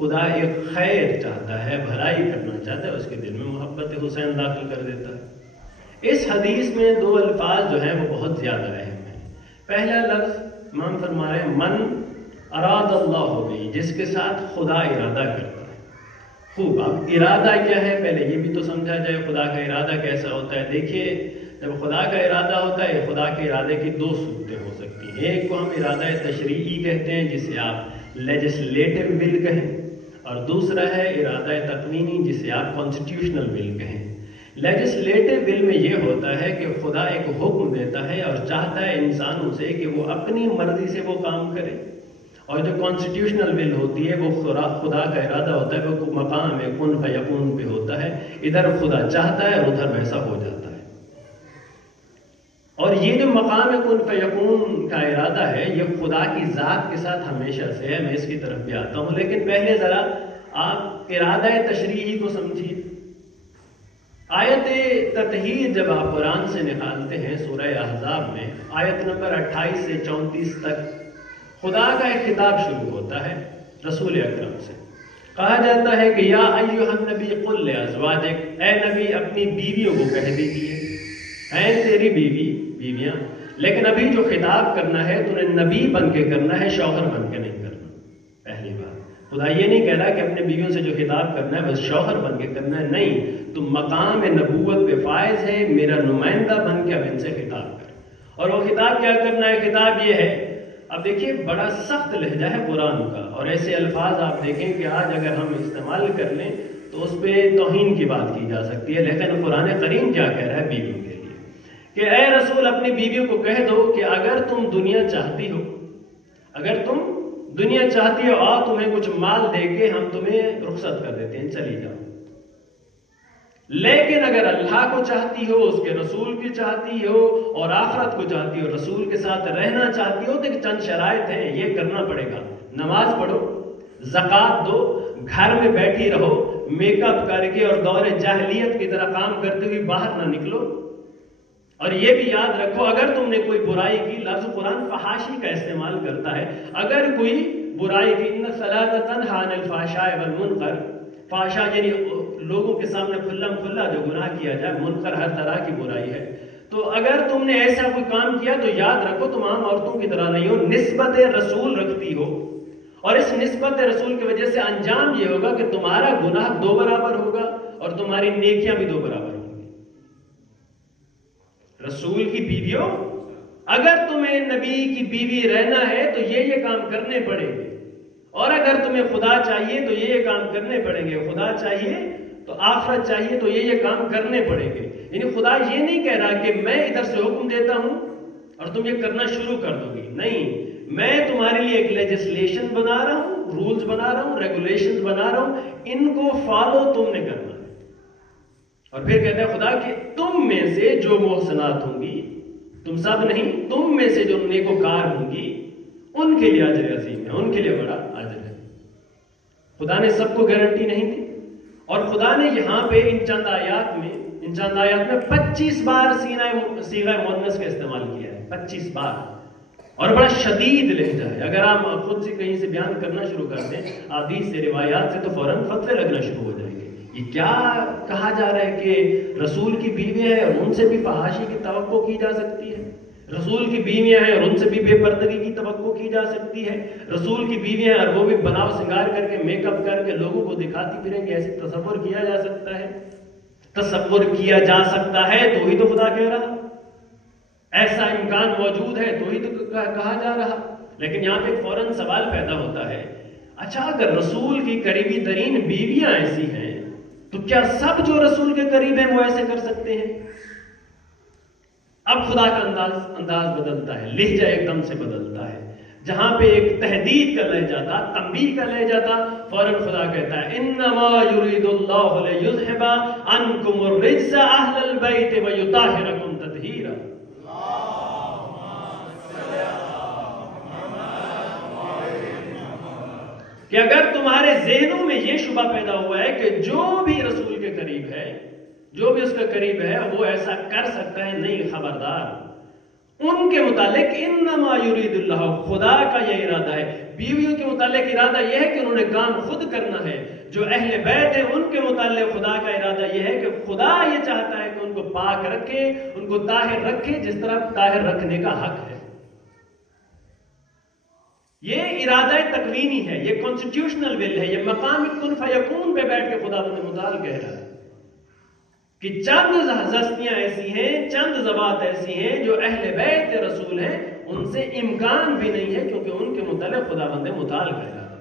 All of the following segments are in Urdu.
خدا ایک خیر چاہتا ہے، بھلائی کرنا چاہتا ہے، اس کے دل میں محبت حسین داخل کر دیتا ہے۔ اس حدیث میں دو الفاظ جو ہیں وہ بہت زیادہ اہم ہیں۔ پہلا لفظ امام فرما رہے ہیں من اراد اللہ ہو گئی، جس کے ساتھ خدا ارادہ کرتا ہے۔ خوب، اب ارادہ کیا ہے پہلے یہ بھی تو سمجھا جائے، خدا کا ارادہ کیسا ہوتا ہے۔ دیکھیے جب خدا کا ارادہ ہوتا ہے، خدا کے ارادے کی دو صورتیں ہو سکتی ہیں۔ ایک کو ہم ارادہ تشریعی کہتے ہیں جسے آپ لیجسلیٹو ول کہیں، اور دوسرا ہے ارادہ تقنینی جسے آپ کانسٹیٹیوشنل ول کہیں۔ لیجسلیٹو ول میں یہ ہوتا ہے کہ خدا ایک حکم دیتا ہے اور چاہتا ہے انسانوں سے کہ وہ اپنی مرضی سے وہ کام کرے، اور جو کانسٹیٹیوشنل ول ہوتی ہے وہ خدا کا ارادہ ہوتا ہے، وہ مقام کن فیکون پہ ہوتا ہے، ادھر خدا چاہتا ہے اور ادھر ویسا ہو جاتا ہے۔ اور یہ جو مقام کن فیکون کا ارادہ ہے یہ خدا کی ذات کے ساتھ ہمیشہ سے ہے، میں اس کی طرف بھی آتا ہوں، لیکن پہلے ذرا آپ ارادہ تشریعی کو سمجھیے۔ آیت تطہیر جب آپ قرآن سے نکالتے ہیں سورہ احزاب میں آیت نمبر 28 سے 34 تک خدا کا ایک خطاب شروع ہوتا ہے رسول اکرم سے۔ کہا جاتا ہے کہ یا ایھا النبی قل لازواجک، اے نبی اپنی بیویوں کو کہہ دیجیے، ہیں تیری بیویاں، لیکن ابھی جو خطاب کرنا ہے تو نے نبی بن کے کرنا ہے، شوہر بن کے نہیں کرنا۔ پہلی بات، خدا یہ نہیں کہہ رہا کہ اپنے بیویوں سے جو خطاب کرنا ہے بس شوہر بن کے کرنا ہے، نہیں، تو مقام نبوت پہ فائز ہے، میرا نمائندہ بن کے اب ان سے خطاب کر۔ اور وہ خطاب کیا کرنا ہے؟ خطاب یہ ہے، اب دیکھیے بڑا سخت لہجہ ہے قرآن کا، اور ایسے الفاظ آپ دیکھیں کہ آج اگر ہم استعمال کر لیں تو اس پہ توہین کی بات کی جا سکتی ہے، لیکن قرآن کریم کیا کہہ رہا ہے بیویوں کے لیے کہ اے رسول اپنی بیویوں کو کہہ دو کہ اگر تم دنیا چاہتی ہو، اگر تم دنیا چاہتی ہو، آؤ تمہیں کچھ مال دے کے ہم تمہیں رخصت کر دیتے ہیں، چلی جاؤ۔ لیکن اگر اللہ کو چاہتی ہو، اس کے رسول کی چاہتی ہو، اور آخرت کو چاہتی ہو، رسول کے ساتھ رہنا چاہتی ہو، تو چند شرائط ہیں، یہ کرنا پڑے گا۔ نماز پڑھو، زکوٰۃ دو، گھر میں بیٹھی رہو، میک اپ کر کے اور دور جاہلیت کی طرح کام کرتے ہوئے باہر نہ نکلو، اور یہ بھی یاد رکھو اگر تم نے کوئی برائی کی، لفظ قرآن فحاشی کا استعمال کرتا ہے، اگر کوئی برائی کی، ان الصلاۃ تنہی عن الفحشاء والمنکر، فحشا یعنی لوگوں کے سامنے کھلم کھلا جو گناہ کیا جائے، منکر ہر طرح کی برائی ہے، تو اگر تم نے ایسا کوئی کام کیا تو یاد رکھو تم عام عورتوں کی طرح نہیں ہو، نسبت رسول رکھتی ہو، اور اس نسبت رسول کی وجہ سے انجام یہ ہوگا کہ تمہارا گناہ 2 برابر ہوگا اور تمہاری نیکیاں بھی 2 برابر ہوں گی۔ رسول کی بیویوں، اگر تمہیں نبی کی بیوی رہنا ہے تو یہ کام کرنے پڑیں گے، اور اگر تمہیں خدا چاہیے تو یہ کام کرنے پڑیں گے، خدا چاہیے تو آخرت چاہیے تو یہ کام کرنے پڑیں گے۔ یعنی خدا یہ نہیں کہہ رہا کہ میں ادھر سے حکم دیتا ہوں اور تم یہ کرنا شروع کر دو گی، نہیں، میں تمہارے لیے ایک لیجسلیشن بنا رہا ہوں، رولز بنا رہا ہوں، ریگولیشنز بنا رہا ہوں، ان کو فالو تم نے کرنا ہے۔ اور پھر کہتا ہے خدا کہ تم میں سے جو محسنات ہوں گی، تم سب نہیں، تم میں سے جو نیکوکار ہوں گی، ان کے لیے اجر عظیم ہے، ان کے لیے بڑا اجر ہے۔ خدا نے سب کو گارنٹی نہیں دی، اور خدا نے یہاں پہ ان چند آیات میں 25 بار صیغہ مؤنث کا استعمال کیا ہے، 25 بار، اور بڑا شدید لہجہ ہے۔ اگر آپ خود سے کہیں سے بیان کرنا شروع کر دیں حدیث سے، روایات سے، تو فوراً فتوے لگنا شروع ہو جائیں گے۔ یہ کیا کہا جا رہا ہے کہ رسول کی بیوی ہے اور ان سے بھی فحاشی کی توقع کی جا سکتی ہے، رسول کی بیویاں ہیں اور ان سے بھی بے پردگی کی توقع کی جا سکتی ہے، رسول کی بیویاں ہیں اور وہ بھی بناؤ سنگار کر کے میک اپ کر کے لوگوں کو دکھاتی پھریں گے، ایسے تصور کیا جا سکتا ہے؟ تصور کیا جا سکتا ہے تو ہی تو خدا کہہ رہا، ایسا امکان موجود ہے تو ہی تو کہا جا رہا۔ لیکن یہاں پہ فوراً سوال پیدا ہوتا ہے، اچھا اگر رسول کی قریبی ترین بیویاں ایسی ہیں تو کیا سب جو رسول کے قریب ہیں وہ ایسے کر سکتے ہیں؟ اب خدا کا انداز بدلتا ہے، لہجہ ایک دم سے بدلتا ہے۔ جہاں پہ ایک تحدید کا لہجہ تھا، تنبیہ کا لہجہ تھا، فوراً خدا کہتا ہے انما یرید اللہ لیذھب عنکم الرجس اہل البیت ویطہرکم تطہیرا۔ کہ اگر تمہارے ذہنوں میں یہ شبہ پیدا ہوا ہے کہ جو بھی رسول کے قریب ہے، جو بھی اس کا قریب ہے وہ ایسا کر سکتا ہے، نہیں، خبردار، ان کے متعلق انما یرید اللہ، خدا کا یہ ارادہ ہے. بیویوں کے متعلق ارادہ یہ ہے کہ انہوں نے کام خود کرنا ہے. جو اہل بیت ہیں ان کے متعلق خدا کا ارادہ یہ ہے کہ خدا یہ چاہتا ہے کہ ان کو پاک رکھے، ان کو طاہر رکھے جس طرح طاہر رکھنے کا حق ہے. یہ ارادہ تکوینی ہے، یہ کانسٹیٹیوشنل ول ہے، یہ مقام کن فیکون پہ بیٹھ کے خدا بند متعال کہہ رہا ہے کہ چند ہستیاں ایسی ہیں، چند ذوات ایسی ہیں جو اہل بیت رسول ہیں، ان سے امکان بھی نہیں ہے کیونکہ ان کے متعلق خدا بند متعال کہہ رہا ہے.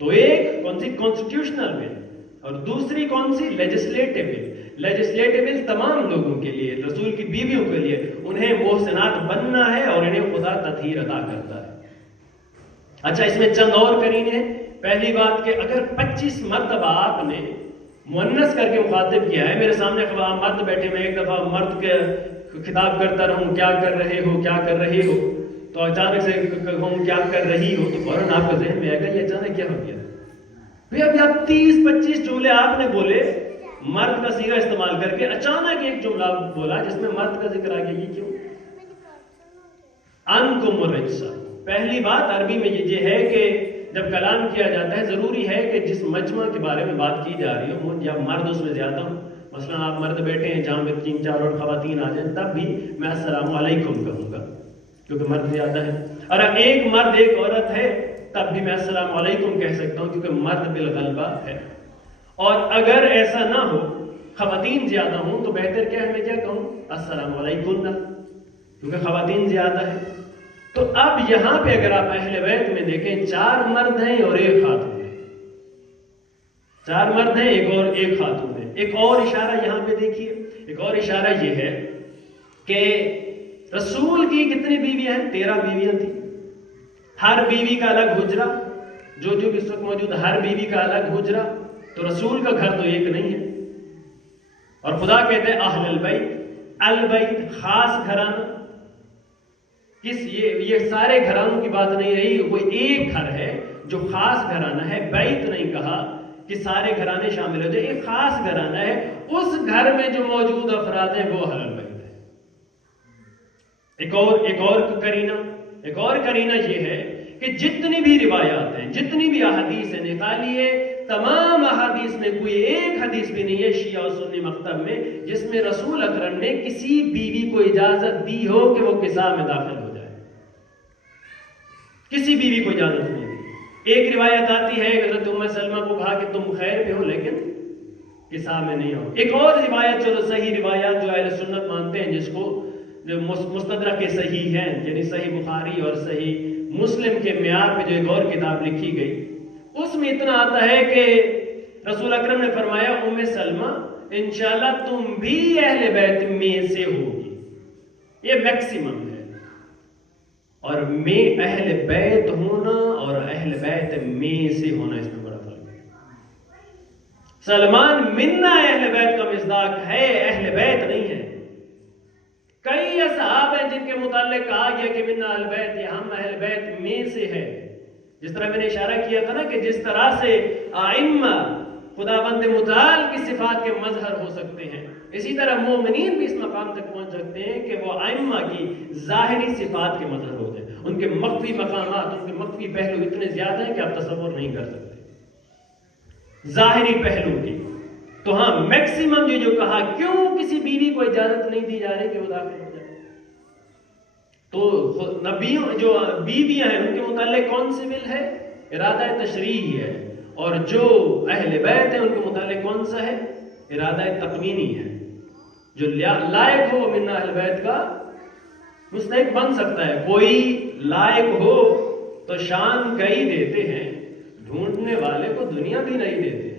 تو ایک کون سی کانسٹیٹیوشنل ول اور دوسری کون سی لیجسلیٹو ول. لیجسلیٹو ول تمام لوگوں کے لیے، رسول کی بیویوں کے لیے، انہیں محسنات بننا ہے اور انہیں خدا تطہیر عطا کرتا ہے. اچھا، اس میں چند اور قرین ہیں. پہلی بات کہ اگر 25 مرتبہ آپ نے مؤنث کر کے مخاطب کیا ہے، میرے سامنے مرد بیٹھے، میں ایک دفعہ مرد کے خطاب کرتا رہوں کیا کر رہے ہو کیا کر رہی ہو، تو اچانک سے کہوں کیا کر رہی ہو، تو فوراً آپ کے ذہن میں آئے گا یہ اچانک کیا ہو گیا. پھر ابھی آپ 30-25 جملے آپ نے بولے مرد کا صیغہ استعمال کر کے، اچانک ایک جملہ بولا جس میں مرد کا ذکر آ گیا. یہ کیوں؟ انکم الرجس. پہلی بات عربی میں یہ ہے کہ جب کلام کیا جاتا ہے ضروری ہے کہ جس مجمع کے بارے میں بات کی جا رہی ہو یا مرد اس میں زیادہ ہو. مثلا آپ مرد بیٹھے ہیں جہاں میں 3-4 اور خواتین آ جائیں تب بھی میں السلام علیکم کہوں گا کیونکہ مرد زیادہ ہے. اور ایک مرد ایک عورت ہے تب بھی میں السلام علیکم کہہ سکتا ہوں کیونکہ مرد بالغلبہ ہے. اور اگر ایسا نہ ہو، خواتین زیادہ ہوں، تو بہتر کیا ہے میں کیا کہوں؟ السلام علیکم نہ، کیونکہ خواتین زیادہ ہے. تو اب یہاں پہ اگر آپ اہل بیت میں دیکھیں 4 مرد ہیں اور 1 خاتون ہے. 4 مرد ہیں ایک خاتون ہے. ایک اور اشارہ یہاں پہ دیکھیے، ایک اور اشارہ یہ ہے کہ رسول کی کتنی بیویاں ہیں؟ 13 بیویاں تھیں. ہر بیوی کا الگ حجرہ، جو بھی اس وقت موجود، ہر بیوی کا الگ حجرہ. تو رسول کا گھر تو ایک نہیں ہے. اور خدا کہتے ہیں اہل البیت، البیت خاص گھرانہ. یہ سارے گھرانوں کی بات نہیں رہی، کوئی ایک گھر ہے جو خاص گھرانہ ہے. بیت نہیں کہا کہ سارے گھرانے شامل ہو جائے، ایک خاص گھرانہ ہے. اس گھر میں جو موجود افراد ہیں وہ اہل البیت ہے. ایک اور قرینہ یہ ہے کہ جتنی بھی روایات ہیں، جتنی بھی احادیث ہیں، نکالیے تمام احادیث میں کوئی ایک حدیث بھی نہیں ہے شیعہ و سنی مکتب میں جس میں رسول اکرم نے کسی بیوی کو اجازت دی ہو کہ وہ قصاء میں داخل ہو جائے. کسی بیوی کو اجازت نہیں دی. ایک روایت آتی ہے حضرت ام سلمہ کو کہا کہ تم خیر پہ ہو لیکن قصاء میں نہیں ہو. ایک اور روایت، چلو صحیح روایات جو اہل سنت مانتے ہیں، جس کو جو مستدرک صحیح ہیں، یعنی صحیح بخاری اور صحیح مسلم کے معیار پہ جو ایک اور کتاب لکھی گئی، اس میں اتنا آتا ہے کہ رسول اکرم نے فرمایا ام سلمہ انشاءاللہ تم بھی اہل بیت میں سے ہوگی. یہ میکسیمم ہے. اور میں اہل بیت ہونا اور اہل بیت میں سے ہونا اس میں بڑا فرق ہے. سلمان منا اہل بیت کا مصداق ہے، اہل بیت نہیں ہے. کئی اصحاب ہیں جن کے متعلق کہا گیا کہ منا اہل بیت، یہ ہم اہل بیت میں سے ہے. جس طرح میں نے اشارہ کیا تھا نا کہ جس طرح سے ائمہ خدا بند متعال کی صفات کے مظہر ہو سکتے ہیں، اسی طرح مومنین بھی اس مقام تک پہنچ سکتے ہیں کہ وہ ائمہ کی ظاہری صفات کے مظہر ہو جائیں. ان کے مخفی مقامات، ان کے مخفی پہلو اتنے زیادہ ہیں کہ آپ تصور نہیں کر سکتے ظاہری پہلو کی. تو ہاں میکسیمم جو کہا کیوں کسی بیوی کو اجازت نہیں دی جا رہی کہ وہ داخل ہو جائے. تو نبیوں جو بیویاں ہیں ان کے متعلق کون سی ول ہے؟ ارادہ تشریعی ہے. اور جو اہل بیت ہیں ان کے متعلق کون سا ہے؟ ارادہ تکوینی ہے. جو لائق ہو من اہل بیت کا مستحق بن سکتا ہے. کوئی لائق ہو تو شان کئی دیتے ہیں، ڈھونڈنے والے کو دنیا بھی نہیں دیتے.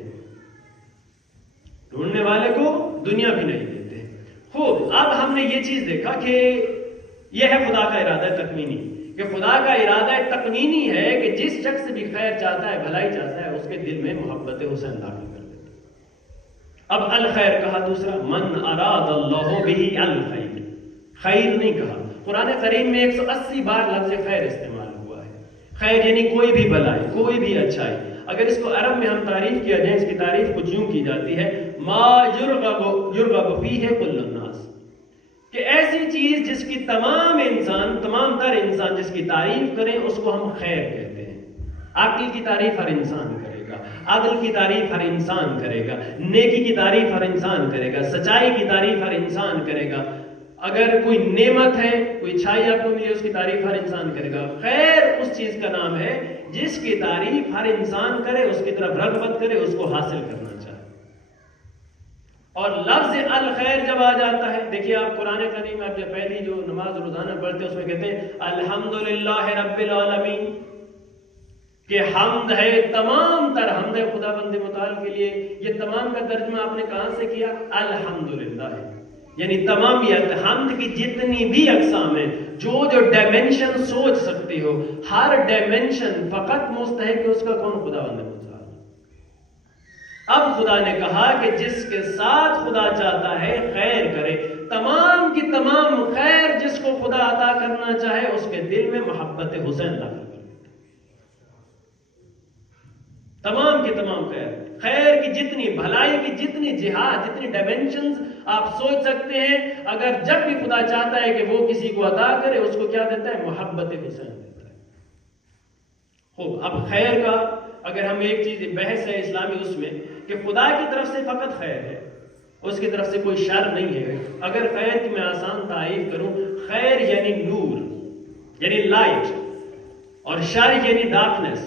ڈھونڈنے والے کو دنیا بھی نہیں دیتے. خوب، اب ہم نے یہ چیز دیکھا کہ یہ ہے خدا کا ارادہ تکوینی، کہ خدا کا ارادہ تکوینی ہے کہ جس شخص سے بھی خیر چاہتا ہے، بھلائی چاہتا ہے، اس کے دل میں محبت حسین داخل کر دیتا ہے. اب الخیر کہا دوسرا، من اراد اللہ بہ الخیر، خیر نہیں کہا. قرآن کریم میں 180 بار لفظ خیر استعمال ہوا ہے. خیر یعنی کوئی بھی بھلائی، کوئی بھی اچھائی. اگر اس کو عرب میں ہم تعریف کیا جائے، اس کی تعریف کچھ یوں کی جاتی ہے، ما یرغب فیہ کل الناس، کہ ایسی ایسی چیز جس کی تمام تر انسان جس کی تعریف کریں اس کو ہم خیر کہتے ہیں. عقل کی تعریف ہر انسان کرے گا, عدل کی تعریف ہر انسان کرے گا, نیکی کی تعریف ہر انسان کرے گا, سچائی کی تعریف ہر انسان کرے گا. اگر کوئی نعمت ہے, کوئی اچھائی آپ کو ملی, اس کی تعریف ہر انسان کرے گا. خیر اس چیز کا نام ہے جس کی تعریف ہر انسان کرے, اس کی طرف رغبت کرے, اس کو حاصل کرنا چاہے. اور لفظ الخیر جب آ جاتا ہے, دیکھیے آپ قرآن کریم میں آپ پہلی جو نماز روزانہ پڑھتے ہیں اس میں کہتے ہیں الحمدللہ رب العالمین, کہ حمد ہے, تمام تر حمد ہے خدا بند متعال کے لیے. یہ تمام کا ترجمہ آپ نے کہاں سے کیا؟ الحمدللہ ہے. یعنی تمامیت حمد کی جتنی بھی اقسام ہیں, جو ڈائمنشن سوچ سکتے ہو, ہر ڈائمنشن فقط مستحق ہے اس کا کون؟ خدا بند متعال. اب خدا نے کہا کہ جس کے ساتھ خدا چاہتا ہے خیر کرے, تمام کی تمام خیر جس کو خدا عطا کرنا چاہے اس کے دل میں محبت حسین داخل کر دیتا. تمام کی تمام خیر کی جتنی, بھلائی کی جتنی جہاد, جتنی ڈائمنشنز آپ سوچ سکتے ہیں, اگر جب بھی خدا چاہتا ہے کہ وہ کسی کو عطا کرے اس کو کیا دیتا ہے؟ محبت حسین دیتا ہے. خوب, اب خیر کا اگر ہم ایک چیز بحث ہے اسلامی اس میں کہ خدا کی طرف سے فقط خیر ہے, اس کی طرف سے کوئی شر نہیں ہے. اگر خیر کی میں آسان تعریف کروں, خیر یعنی نور یعنی لائٹ, اور شر یعنی ڈارکنیس.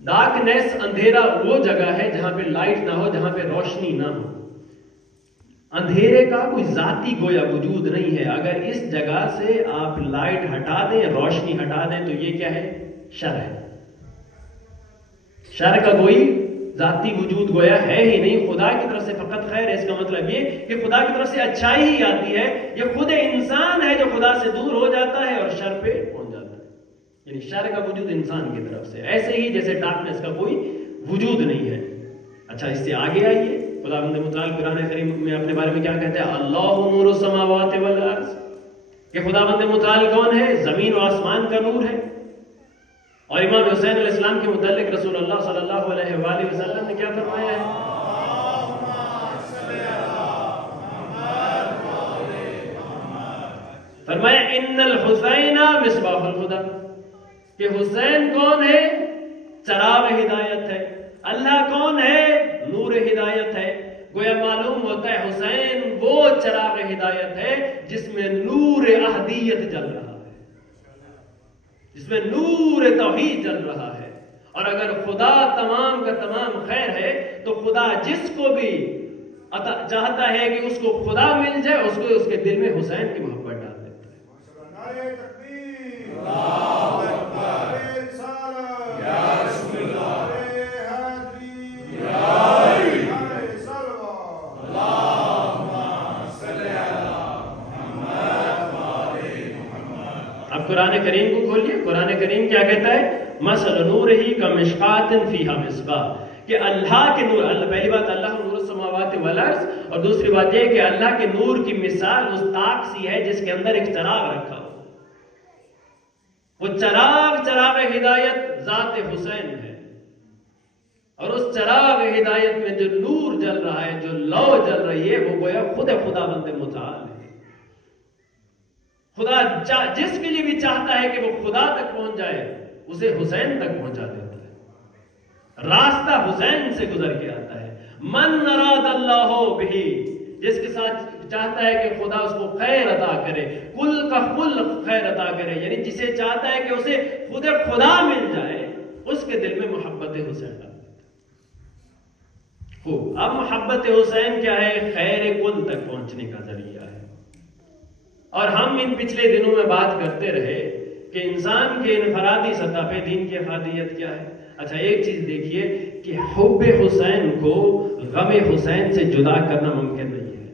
ڈارکنیس اندھیرا وہ جگہ ہے جہاں پہ لائٹ نہ ہو, جہاں پہ روشنی نہ ہو. اندھیرے کا کوئی ذاتی گویا وجود نہیں ہے. اگر اس جگہ سے آپ لائٹ ہٹا دیں, روشنی ہٹا دیں, تو یہ کیا ہے؟ شر ہے. شر کا کوئی ذاتی وجود گویا ہے ہی نہیں. خدا کی طرف سے فقط خیر ہے. اس کا مطلب یہ کہ خدا کی طرف سے اچھائی ہی آتی ہے. یہ خود انسان ہے جو خدا سے دور ہو جاتا ہے اور شر پہ پہنچ جاتا ہے. یعنی شر کا وجود انسان کی طرف سے, ایسے ہی جیسے ڈارکنیس کا کوئی وجود نہیں ہے. اچھا, اس سے آگے آئیے, خدا بند متعال قرآن کریم میں اپنے بارے میں کیا کہتے ہیں؟ اللہ نور السماوات والارض, کہ خدا بند متعال کون ہے؟ زمین و آسمان کا نور ہے. اور امام حسین علیہ السلام کے متعلق رسول اللہ صلی اللہ علیہ وآلہ وسلم نے کیا فرمایا ہے؟ فرمایا ان الحسین مصباح الہدی, کہ حسین کون ہے؟ چراغ ہدایت ہے. اللہ کون ہے؟ نور ہدایت ہے. گویا معلوم ہوتا ہے حسین وہ چراغ ہدایت ہے جس میں نور احدیت جل رہا ہے, جس میں نور توحید جل رہا ہے. اور اگر خدا تمام کا تمام خیر ہے تو خدا جس کو بھی چاہتا ہے کہ اس کو خدا مل جائے, اس کو اس کے دل میں حسین کی محبت ڈال دیتا ہے. نعرہ تکبیر, اللہ اکبر, رسالت, یا رسول اللہ, حیدری, نعرہ صلوات, اللہم صلی علی محمد وآل محمد. اب قرآن کریم کو کھولیے. قرآن کریم کیا کہتا ہے؟ مثل نورہ کمشکاۃ فیہا مصباح, کہ اللہ کے نور, اللہ پہلی بات اللہ نور السماوات والارض, اور دوسری بات یہ کہ اللہ کے نور کی مثال اس طاق سی ہے جس کے اندر ایک چراغ رکھا ہو. وہ چراغ ہدایت ذات حسین ہے, اور اس چراغ ہدایت میں جو نور جل رہا ہے, جو لو جل رہی ہے, وہ گویا خود خدا بند متعال ہے. خدا جس کے لیے بھی چاہتا ہے کہ وہ خدا تک پہنچ جائے, اسے حسین تک پہنچا دیتا ہے. راستہ حسین سے گزر کے آتا ہے. من اراد اللہ بہ, جس کے ساتھ چاہتا ہے کہ خدا اس کو خیر عطا کرے, کل کا کل خیر عطا کرے, یعنی جسے چاہتا ہے کہ اسے خود خدا مل جائے, اس کے دل میں محبت حسین ڈال دیتا ہے. خوب, اب محبت حسین کیا ہے؟ خیر کل تک پہنچنے کا ذریعہ ہے. اور ہم ان پچھلے دنوں میں بات کرتے رہے کہ انسان کے انفرادی سطح پہ دین کی افادیت کیا ہے. اچھا, ایک چیز دیکھیے کہ حب حسین کو غم حسین سے جدا کرنا ممکن نہیں ہے.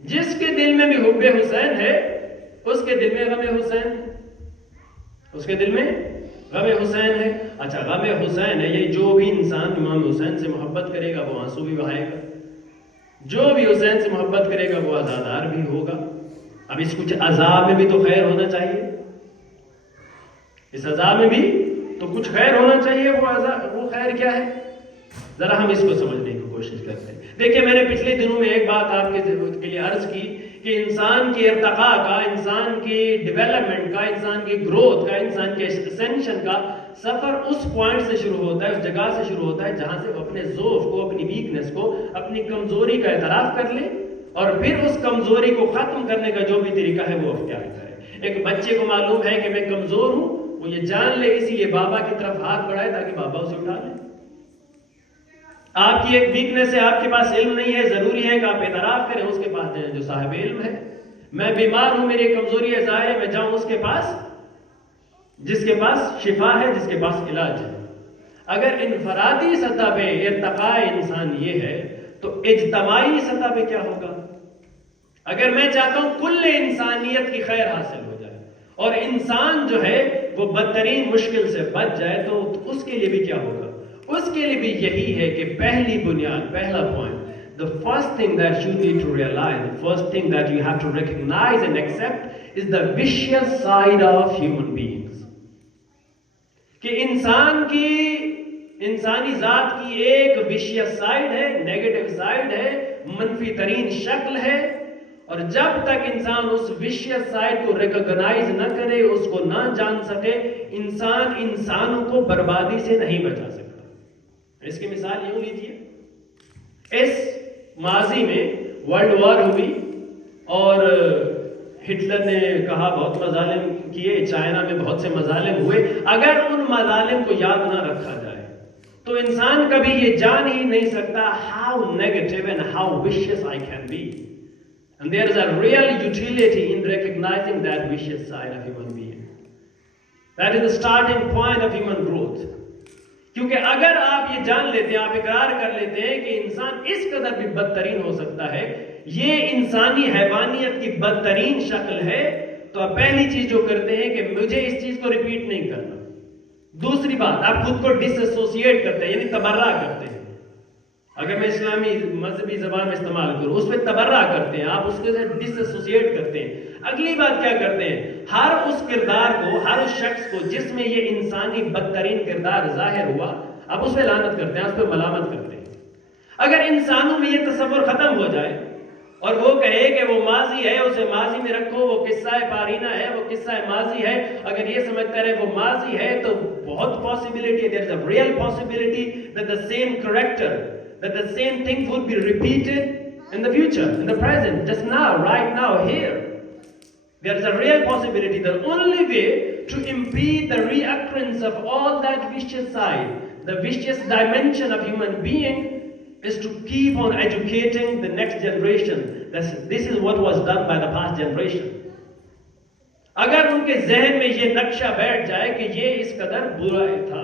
جس کے دل میں بھی حب حسین ہے, اس کے دل میں غم حسین ہے, اس کے دل میں غم حسین ہے. اچھا, غم حسین ہے, یہ جو بھی انسان امام حسین سے محبت کرے گا وہ آنسو بھی بہائے گا, جو بھی حسین سے محبت کرے گا وہ عزادار بھی ہوگا. اب اس کچھ عذاب میں بھی تو خیر ہونا چاہیے, اس عذاب میں بھی تو کچھ خیر ہونا چاہیے. وہ خیر کیا ہے؟ ذرا ہم اس کو سمجھنے کی کوشش کرتے ہیں. دیکھیں, میں نے پچھلے دنوں میں ایک بات آپ کے لیے عرض کی کہ انسان کے ارتقاء کا، انسان کی ڈیولپمنٹ کا، انسان کی گروتھ کا، انسان کے اسینشن کا سفر اس پوائنٹ سے شروع ہوتا ہے، اس جگہ سے شروع ہوتا ہے جہاں سے وہ اپنے ضعف کو، اپنی ویکنس کو، اپنی کمزوری کا اعتراف کر لے اور پھر اس کمزوری کو ختم کرنے کا جو بھی طریقہ ہے وہ اختیار کرے۔ ایک بچے کو معلوم ہے کہ میں کمزور ہوں، وہ یہ جان لے، اسی لیے بابا کی طرف ہاتھ بڑھائے تاکہ بابا اسے اٹھا لے۔ آپ کی ایک ویکنس ہے، آپ کے پاس علم نہیں ہے، ضروری ہے کہ آپ اعتراف کریں، اس کے پاس جائیں جو صاحب علم ہے۔ میں بیمار ہوں، میری کمزوری ہے، ظاہر ہے، میں جاؤں اس کے پاس جس کے پاس شفا ہے، جس کے پاس علاج ہے۔ اگر انفرادی سطح پہ ارتقاء انسان یہ ہے تو اجتماعی سطح پہ کیا ہوگا؟ اگر میں چاہتا ہوں کل انسانیت کی خیر حاصل ہو جائے اور انسان جو ہے وہ بدترین مشکل سے بچ جائے تو اس کے لیے بھی کیا ہوگا؟ اس کے لیے بھی یہی ہے کہ پہلی بنیاد، پہلا point, the first thing that you need to realize, the first thing that you have to recognize and accept is the vicious side of human beings. کہ انسانی ذات کی ایک ویشیس سائڈ ہے، نیگیٹو سائڈ ہے، منفی ترین شکل ہے، اور جب تک انسان اس ویشیس سائڈ کو ریکگنائز نہ کرے، اس کو نہ جان سکے، انسان انسانوں کو بربادی سے نہیں بچا سکتا۔ اس کی مثال یوں لیجئے، اس ماضی میں ورلڈ وار ہوئی اور ہٹلر نے کہا بہت مظالم کیے، چائنا میں بہت سے مظالم ہوئے، اگر ان مظالم کو یاد نہ رکھا جائے تو انسان کبھی یہ جان ہی نہیں سکتا how negative and how vicious I can be. And there is a real utility in recognizing that vicious side of human being. That is the starting point of human growth. کیونکہ اگر آپ یہ جان لیتے ہیں، آپ اقرار کر لیتے ہیں کہ انسان اس قدر بھی بدترین ہو سکتا ہے، یہ انسانی حیوانیت کی بدترین شکل ہے، تو آپ پہلی چیز جو کرتے ہیں کہ مجھے اس چیز کو ریپیٹ نہیں کرنا۔ دوسری بات، آپ خود کو ڈس ایسوسیٹ کرتے ہیں، یعنی تبرہ کرتے ہیں۔ اگر میں اسلامی مذہبی زبان میں استعمال کروں، اس میں تبرہ کرتے ہیں، آپ اس کے ساتھ ڈس ایسوسیٹ کرتے ہیں۔ اگلی بات کیا کرتے ہیں؟ ہر اس کردار کو، ہر اس شخص کو جس میں یہ انسانی بدترین کردار ظاہر ہوا، آپ اس پہ لعنت کرتے ہیں، اس پہ ملامت کرتے ہیں۔ اگر انسانوں میں یہ تصور ختم ہو جائے اور وہ کہے کہ وہ ماضی ہے، اسے ماضی میں رکھو، وہ قصہ پارینہ ہے، وہ قصہ ماضی ہے، اگر یہ سمجھتا رہے وہ ماضی ہے تو بہت possibility, there is a real possibility that the same character, that the same thing would be repeated in the future, in the present, just now, right now, here. There is a real possibility. The only way to impede the reoccurrence of all that vicious side, the vicious dimension of human being, is to keep on educating the next generation. This is what was done by the past generation. اگر ان کے ذہن میں یہ نقشہ بیٹھ جائے کہ یہ اس قدر برا تھا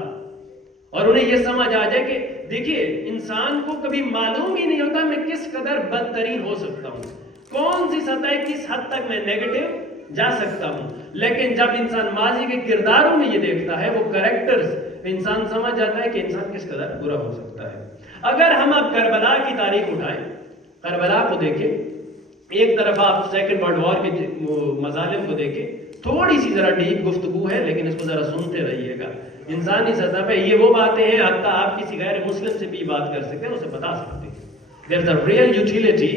اور انہیں یہ سمجھ آ جائے کہ دیکھیے انسان کو کبھی معلوم ہی نہیں ہوتا میں کس قدر بدترین ہو سکتا ہوں، کون سی سطح کس حد تک میں نیگیٹو جا سکتا ہوں، لیکن جب انسان ماضی کے کرداروں میں یہ دیکھتا ہے، وہ کریکٹرز، انسان سمجھ جاتا ہے کہ انسان کس قدر برا ہو سکتا ہے۔ اگر ہم اب کربلا کی تاریخ اٹھائیں، کربلا کو دیکھیں، ایک طرف آپ سیکنڈ ورلڈ وار کے مظالم کو دیکھیں، تھوڑی سی ذرا ڈیپ گفتگو ہے لیکن اس کو ذرا سنتے رہیے گا۔ انسانی سطح پہ یہ وہ باتیں ہیں حتیٰ آپ کسی غیر مسلم سے بھی بات کر سکتے ہیں، اسے بتا سکتے ہیں۔ There is a real utility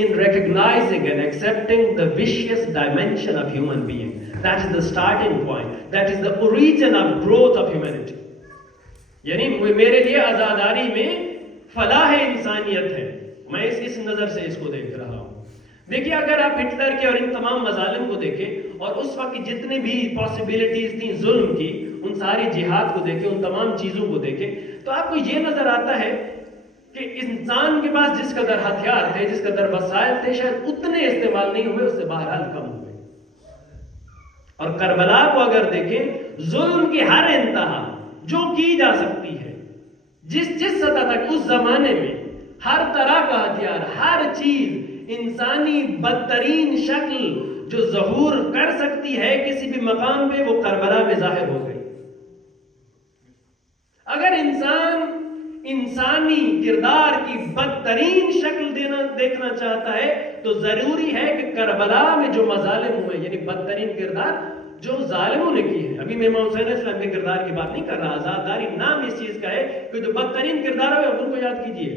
in recognizing and accepting the vicious dimension of human being. That is the starting point. That is the origin of growth of humanity. یعنی میرے لیے آزاداری میں فلاح انسانیت ہے، میں اس نظر سے اس کو دیکھ رہا ہوں۔ دیکھیے اگر آپ ہٹلر کے اور ان تمام مظالم کو دیکھیں اور اس وقت جتنے بھی پاسبلٹیز تھیں ظلم کی، ان ساری جہاد کو دیکھیں، ان تمام چیزوں کو دیکھیں، تو آپ کو یہ نظر آتا ہے کہ انسان کے پاس جس قدر ہتھیار تھے، جس قدر وسائل تھے، شاید اتنے استعمال نہیں ہوئے، اس سے بہرحال کم ہوئے۔ اور کربلا کو اگر دیکھیں، ظلم کی ہر انتہا جو کی جا سکتی ہے، جس سطح تک اس زمانے میں ہر طرح کا ہتھیار، ہر چیز، انسانی بدترین شکل جو ظہور کر سکتی ہے کسی بھی مقام پہ، وہ کربلا میں ظاہر ہو گئی۔ اگر انسان انسانی کردار کی بدترین شکل دیکھنا چاہتا ہے تو ضروری ہے کہ کربلا میں جو مظالم ہوئے، یعنی بدترین کردار جو ظالموں نے کی ہے، ابھی میں امام حسین علیہ السلام کے کردار کی بات نہیں کر رہا، آزاداری نام اس چیز کا ہے کہ جو بدترین کردار ہوئے ان کو یاد کیجئے۔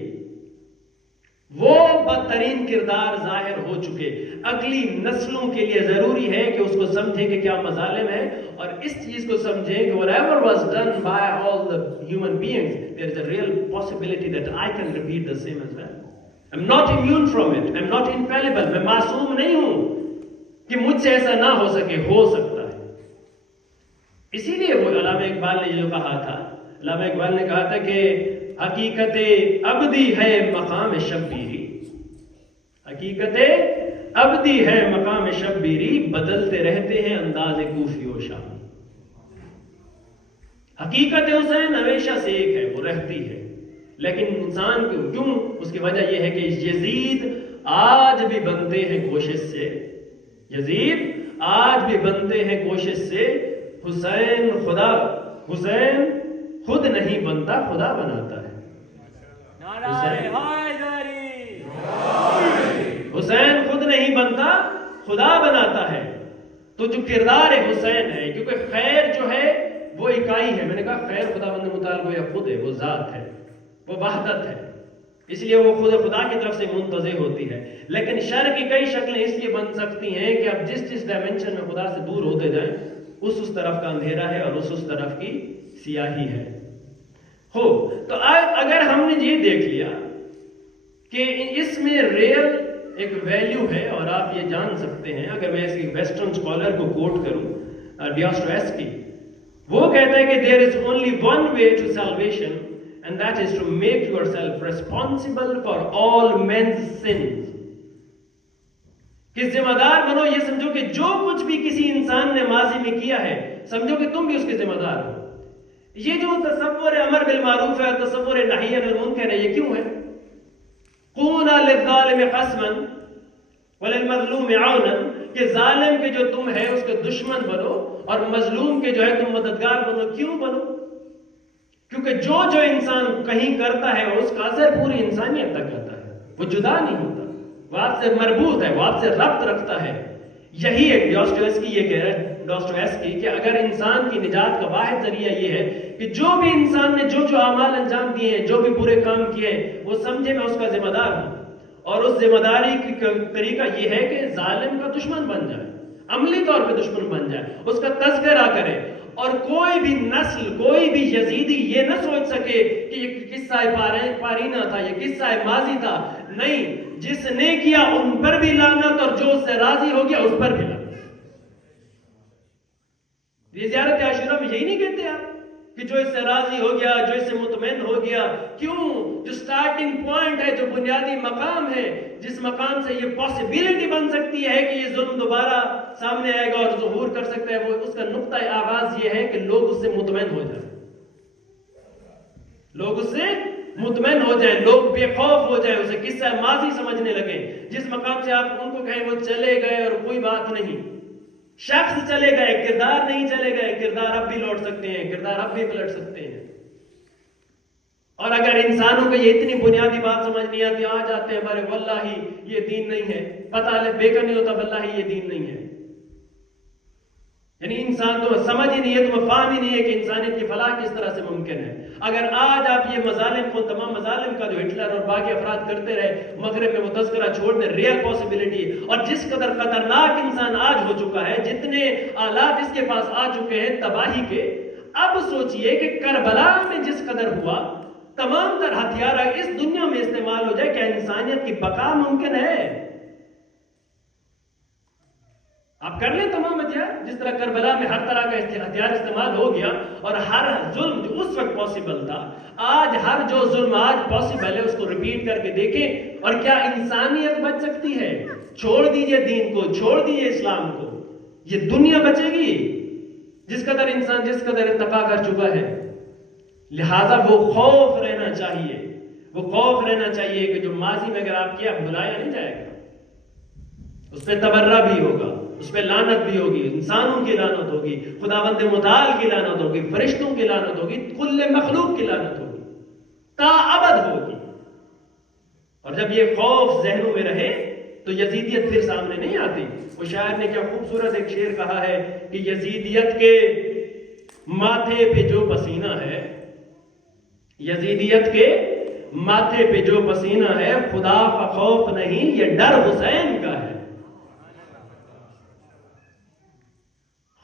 وہ بدترین کردار ظاہر ہو چکے. اگلی نسلوں کے لیے ضروری ہے کہ اس کو سمجھیں کہ کیا مظالم ہے، اور اس چیز کو سمجھیں کہ whatever was done by all the human beings, there is a real possibility that I can repeat the same as well. I'm not immune from it. I'm not infallible. میں معصوم نہیں ہوں کہ مجھ سے ایسا نہ ہو سکے، ہو سکتا ہے. اسی لیے وہ علامہ اقبال نے جو کہا تھا، علامہ اقبال نے کہا تھا کہ حقیقت ابدی ہے مقام شبیری، حقیقت ابدی ہے مقام شبیری، بدلتے رہتے ہیں انداز کوفی و شامی. حقیقت حسین ہمیشہ سے ایک ہے، وہ رہتی ہے، لیکن انسان کیوں؟ اس کی وجہ یہ ہے کہ یزید آج بھی بنتے ہیں کوشش سے، یزید آج بھی بنتے ہیں کوشش سے. حسین خود نہیں بنتا، خدا بناتا ہے. حسین خود نہیں بنتا، خدا بناتا ہے. تو جو کردار حسین ہے، کیونکہ خیر جو ہے وہ اکائی ہے، میں نے کہا خیر خدا بند متعال وہ یا خود ہے، وہ ذات ہے، وہ وحدت ہے، اس لیے وہ خود خدا کی طرف سے منتزع ہوتی ہے. لیکن شر کی کئی شکلیں اس لیے بن سکتی ہیں کہ اب جس ڈائمنشن میں خدا سے دور ہوتے جائیں، اس طرف کا اندھیرا ہے اور اس طرف کی سیاہی ہے. تو اگر ہم نے یہ دیکھ لیا کہ اس میں ریئل ایک ویلیو ہے، اور آپ یہ جان سکتے ہیں، اگر میں اس ویسٹرن اسکالر کو کوٹ کروں، ڈاسٹویسکی، وہ کہتا ہے کہ there is only one way to salvation and that is to make yourself responsible for all men's sins. کہ ذمہ دار بنو، یہ سمجھو کہ جو کچھ بھی کسی انسان نے ماضی میں کیا ہے، سمجھو کہ تم بھی اس کے ذمہ دار ہو. یہ جو تصور امر بالمعروف ہے، تصور نہی عن المنکر ہے، یہ کیوں ہے؟ قونا للظالم قسما وللمظلوم عونا، کہ ظالم کے جو تم ہے اس کے دشمن بنو اور مظلوم کے جو ہے تم مددگار بنو. کیوں بنو؟ کیونکہ جو انسان کہیں کرتا ہے اس کا اثر پوری انسانیت تک آتا ہے، وہ جدا نہیں ہوتا، وہ آپ سے مربوط ہے، وہ آپ سے ربط رکھتا ہے. یہی ایک ڈاسٹویسکی یہ کہہ رہا ہے، ڈاسٹویسکی، کہ اگر انسان کی نجات کا واحد ذریعہ یہ ہے کہ جو بھی انسان نے جو اعمال انجام دیے ہیں، جو بھی برے کام کیے ہیں، وہ سمجھے میں اس کا ذمہ دار ہوں، اور اس ذمہ داری کا طریقہ یہ ہے کہ ظالم کا دشمن بن جائے، عملی طور پہ دشمن بن جائے، اس کا تذکرہ کرے. اور کوئی بھی نسل، کوئی بھی یزیدی یہ نہ سوچ سکے کہ یہ قصہ پارینہ تھا، یہ قصہ ماضی تھا. نہیں، جس نے کیا ان پر بھی لعنت، اور جو اس سے راضی ہو گیا اس پر بھی لعنت. یہ زیارت عاشورہ میں یہی نہیں کہتے آپ کہ جو اس سے راضی ہو گیا، جو اس سے مطمئن ہو گیا؟ کیوں؟ جو سٹارٹنگ پوائنٹ ہے، جو بنیادی مقام ہے، جس مقام سے یہ پاسبلٹی بن سکتی ہے کہ یہ ظلم دوبارہ سامنے آئے گا اور ظہور کر سکتا ہے، وہ اس کا نقطہ آغاز یہ ہے کہ لوگ اس سے مطمئن ہو جائیں، لوگ اس سے مطمئن ہو جائیں، لوگ بے خوف ہو جائیں، اسے قصہ ماضی سمجھنے لگیں. جس مقام سے آپ ان کو کہیں وہ چلے گئے اور کوئی بات نہیں، شخص چلے گئے، کردار نہیں چلے گئے، کردار اب بھی لوٹ سکتے ہیں، کردار اب بھی پلٹ سکتے ہیں. اور اگر انسانوں کو یہ اتنی بنیادی بات سمجھ نہیں آتی، آ جاتے ہیں بارے واللہ یہ دین نہیں ہے، پتہ لے بے کر نہیں ہوتا، واللہ یہ دین نہیں ہے. یعنی انسان تو سمجھ ہی نہیں ہے، تو فہم ہی نہیں ہے کہ انسانیت کی فلاح کس طرح سے ممکن ہے. اگر آج آپ یہ مظالم کو، تمام مظالم کا جو ہٹلر اور باقی افراد کرتے رہے، مغرب میں وہ تذکرہ چھوڑ دیں، ریئل پاسبلٹی، اور جس قدر خطرناک انسان آج ہو چکا ہے، جتنے آلات اس کے پاس آ چکے ہیں تباہی کے، اب سوچئے کہ کربلا میں جس قدر ہوا، تمام تر ہتھیار اس دنیا میں استعمال ہو جائے، کیا انسانیت کی بقا ممکن ہے؟ آپ کر لیں تمام ہتھیار، جس طرح کربلا میں ہر طرح کا ہتھیار استعمال ہو گیا، اور ہر ظلم جو اس وقت پاسبل تھا، آج ہر جو ظلم آج پاسبل ہے اس کو ریپیٹ کر کے دیکھیں، اور کیا انسانیت بچ سکتی ہے؟ چھوڑ دیجئے دین کو، چھوڑ دیجئے اسلام کو، یہ دنیا بچے گی؟ جس قدر انسان جس قدر ارتقا کر چکا ہے. لہذا وہ خوف رہنا چاہیے، وہ خوف رہنا چاہیے کہ جو ماضی میں اگر آپ کیا بھلایا نہیں جائے گا، اس پہ تبرہ بھی ہوگا، اس پہ لعنت بھی ہوگی، انسانوں کی لعنت ہوگی، خداوند متعال کی لعنت ہوگی، فرشتوں کی لعنت ہوگی، کل مخلوق کی لعنت ہوگی، تا ابد ہوگی. اور جب یہ خوف ذہنوں میں رہے تو یزیدیت پھر سامنے نہیں آتی. وہ شاعر نے کیا خوبصورت ایک شعر کہا ہے کہ یزیدیت کے ماتھے پہ جو پسینہ ہے، یزیدیت کے ماتھے پہ جو پسینہ ہے خدا کا خوف نہیں، یہ ڈر حسین کا ہے.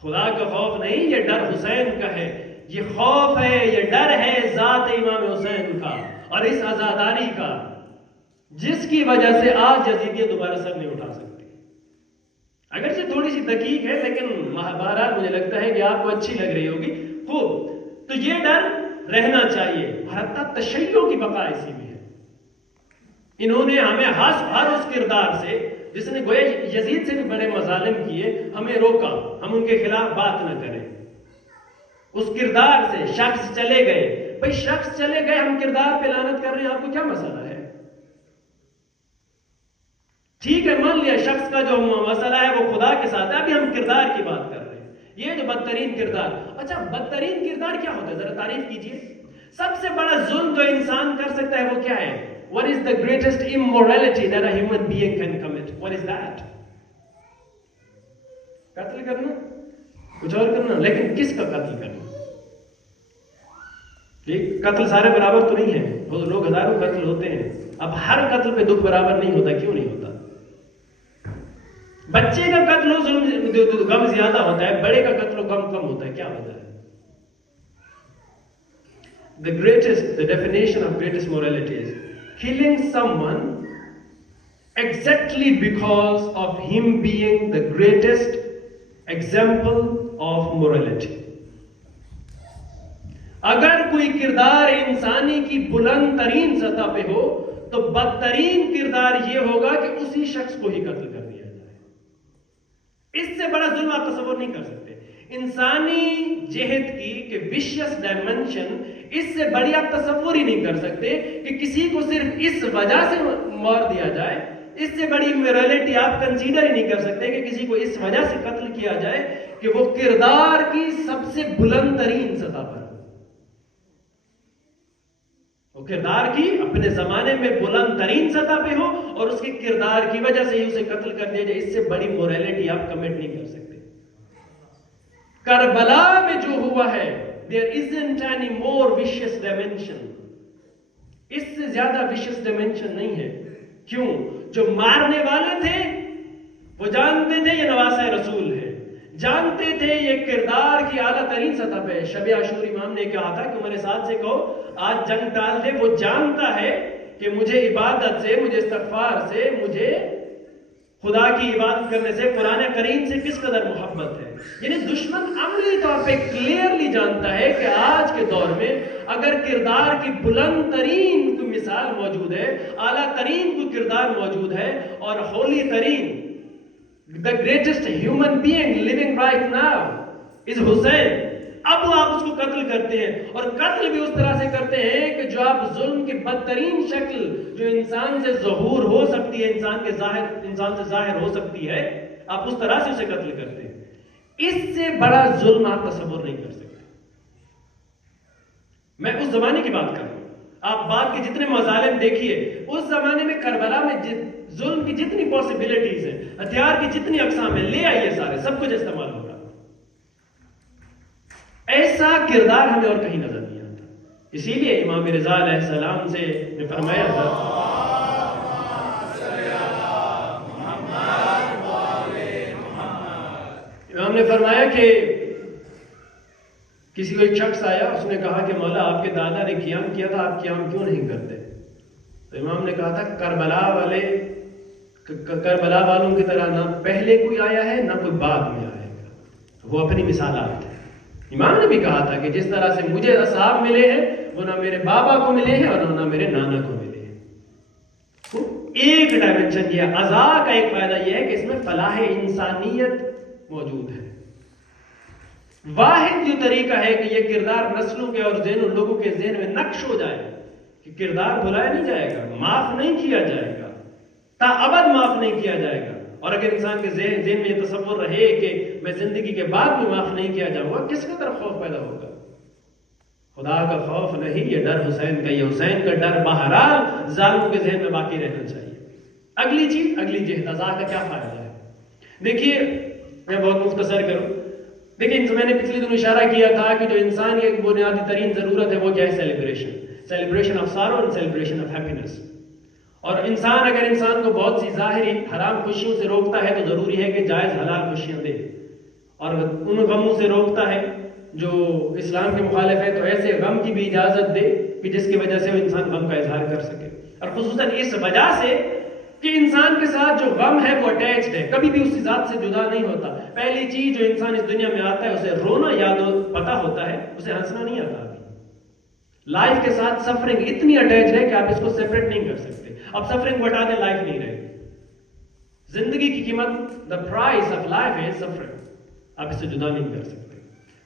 خدا کا خوف نہیں، یہ ڈر حسین کا ہے. یہ خوف ہے، یہ ڈر ہے ذات امام حسین کا اور اس عزاداری کا جس کی وجہ سے آج یزیدیت دوبارہ سر نہیں اٹھا سکتی. اگرچہ تھوڑی سی دقیق ہے لیکن بہرحال مجھے لگتا ہے کہ آپ کو اچھی لگ رہی ہوگی. خوب، تو یہ ڈر رہنا چاہیے. حتیٰ تشیع کی بقا اسی میں ہے. انہوں نے ہمیں ہر اس کردار سے جس نے گویا یزید سے بھی بڑے مظالم کیے ہمیں روکا، ہم ان کے خلاف بات نہ کریں. اس کردار سے شخص چلے گئے، بھئی شخص چلے گئے، ہم کردار پہ لعنت کر رہے ہیں، آپ کو کیا مسئلہ ہے؟ ٹھیک ہے، مان لیا شخص کا جو مسئلہ ہے وہ خدا کے ساتھ ہے، ابھی ہم کردار کی بات کر رہے ہیں. یہ جو بدترین کردار، اچھا بدترین کردار کیا ہوتا ہے ذرا تعریف کیجئے. سب سے بڑا ظلم جو انسان کر سکتا ہے وہ کیا ہے؟ What is the greatest immorality that a human being can commit? What is that? قتل کرنا، کچھ اور کرنا، لیکن کس کا قتل کرنا؟ قتل سارے برابر تو نہیں ہے، لوگ ہزاروں قتل ہوتے ہیں. اب ہر قتل پہ دکھ برابر نہیں ہوتا. کیوں نہیں ہوتا؟ بچے کا قتل ہو ظلم غم زیادہ ہوتا ہے، بڑے کا قتل ہو غم کم ہوتا ہے. کیا ہوتا ہے؟ The definition of greatest morality is killing someone exactly because of him being the greatest example of morality. اگر کوئی کردار انسانی کی بلند ترین سطح پہ ہو تو بدترین کردار یہ ہوگا کہ اسی شخص کو ہی قتل کر دیا جائے. اس سے بڑا ظلم آپ تصور نہیں کر سکتے. انسانی جہت کی کہ ویشیس ڈائمنشن، اس سے بڑی آپ تصور ہی نہیں کر سکتے کہ کسی کو صرف اس وجہ سے مار دیا جائے. اس سے بڑی میرالٹی آپ کنسیڈر ہی نہیں کر سکتے کہ کسی کو اس وجہ سے قتل کیا جائے کہ وہ کردار کی سب سے بلند ترین سطح پر، وہ کردار کی اپنے زمانے میں بلند ترین سطح پہ ہو اور اس کے کردار کی وجہ سے ہی اسے قتل کر دیا جائے. اس سے بڑی موریلٹی آپ کمنٹ نہیں کر سکتے. کربلا میں جو ہوا ہے there isn't any more vicious dimension. اس سے زیادہ vicious dimension نہیں ہے. کیوں؟ جو مارنے والے تھے وہ جانتے تھے یہ نواسہ رسول ہے، جانتے تھے یہ کردار کی اعلیٰ ترین سطح پہ. شب عاشور امام نے کہا تھا کہ عمر سعد سے کہو آج جنگ ٹال دے. وہ جانتا ہے کہ مجھے عبادت سے، مجھے استغفار سے، مجھے خدا کی عبادت کرنے سے، قرآن کریم سے کس قدر محبت ہے. یعنی دشمن عملی طور پہ کلیئرلی جانتا ہے کہ آج کے دور میں اگر کردار کی بلند ترین کوئی مثال موجود ہے، اعلیٰ ترین کوئی کردار موجود ہے اور ہولی ترین the greatest human being living right now is Hussein. اب آپ اس کو قتل کرتے ہیں اور قتل بھی اس طرح سے کرتے ہیں کہ جو آپ ظلم کی بدترین شکل جو انسان سے ظہور ہو سکتی ہے، انسان سے ظاہر ہو سکتی ہے، آپ اس طرح سے اسے قتل کرتے ہیں. اس سے بڑا ظلم آپ تصور نہیں کر سکتے. میں اس زمانے کی بات کر رہا ہوں. آپ بعد کے جتنے مظالم دیکھیے، اس زمانے میں کربلا میں ظلم کی جتنی پاسبلٹیز ہیں، ہتھیار کی جتنی اقسام ہیں، لے آئیے سارے، سب کچھ استعمال ہوگا. ایسا کردار ہمیں اور کہیں نظر نہیں آتا. اسی لیے امام رضا علیہ السلام سے نے فرمایا تھا، امام نے فرمایا کہ کسی کو ایک شخص آیا، اس نے کہا کہ مولا آپ کے دادا نے قیام کیا تھا، آپ قیام کیوں نہیں کرتے؟ تو امام نے کہا تھا کربلا والوں کی طرح نہ پہلے کوئی آیا ہے نہ کوئی بعد میں آئے گا. وہ اپنی مثالات ہیں. امام نے بھی کہا تھا کہ جس طرح سے مجھے اصحاب ملے ہیں وہ نہ میرے بابا کو ملے ہیں اور نہ میرے نانا کو ملے ہیں. ایک ڈائمنشن یہ عزا کا ایک فائدہ یہ ہے کہ اس میں فلاح انسانیت موجود ہے. واحد جو طریقہ ہے کہ یہ کردار نسلوں کے اور لوگوں کے ذہن میں نقش ہو جائے کہ کردار بھلایا نہیں جائے گا، معاف نہیں کیا جائے گا، تا ابد معاف نہیں کیا جائے گا. اور اگر انسان کے ذہن میں یہ تصور رہے کہ میں زندگی کے بعد بھی معاف نہیں کیا جاؤں گا، کس قدر خوف پیدا ہوگا. خدا کا خوف نہیں، یہ ڈر حسین کا. یہ حسین کا ڈر بہرحال ظالموں کے ذہن میں باقی رہنا چاہیے. اگلی چیز، اگلی جہد عزا کا کیا فائدہ ہے؟ دیکھیے میں بہت مختصر کروں. دیکھیں میں نے پچھلے دن اشارہ کیا تھا کہ جو انسان کی ایک بنیادی ترین ضرورت ہے وہ کیا ہے؟ Celebration. celebration of sorrow and celebration of happiness. اور انسان اگر انسان کو بہت سی ظاہری حرام خوشیوں سے روکتا ہے تو ضروری ہے کہ جائز حلال خوشیاں دے، اور ان غموں سے روکتا ہے جو اسلام کے مخالف ہے تو ایسے غم کی بھی اجازت دے کہ جس کی وجہ سے وہ انسان غم کا اظہار کر سکے. اور خصوصاً اس وجہ سے کہ انسان کے ساتھ جو غم ہے وہ اٹیچڈ ہے، کبھی بھی اس ذات سے جدا نہیں ہوتا. پہلی چیز جو انسان اس دنیا میں آتا ہے اسے رونا یاد پتا ہوتا ہے، اسے ہنسنا نہیں آتا. لائف کے ساتھ سفرنگ اتنی اٹیچ ہے کہ آپ اس کو سیپریٹ نہیں کر سکتے. اب سفرنگ کو ہٹا دیں لائف نہیں رہے گی. زندگی کی قیمت the price of life is suffering، آپ اس سے جدا نہیں کر سکتے.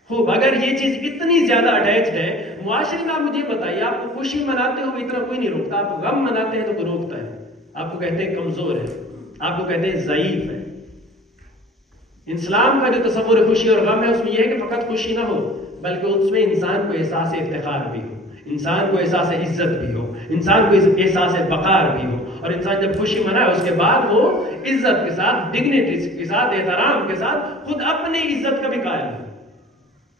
خوب، اگر یہ چیز اتنی زیادہ اٹیچڈ ہے معاشرے میں، آپ مجھے بتائیے آپ کو خوشی مناتے ہو اتنا کوئی نہیں روکتا، آپ کو غم مناتے ہیں تو کوئی روکتا ہے. آپ کو کہتے ہیں کمزور ہے، آپ کو کہتے ہیں ضعیف ہے. اسلام کا جو تصور خوشی اور غم ہے اس میں یہ ہے کہ فقط خوشی نہ ہو بلکہ اس میں انسان کو احساس افتخار بھی ہو، انسان کو احساس عزت بھی ہو، انسان کو احساس وقار بھی ہو. اور انسان جب خوشی منائے اس کے بعد وہ عزت کے ساتھ، ڈگنیٹی کے ساتھ، احترام کے ساتھ خود اپنی عزت کا بھی قائل ہو،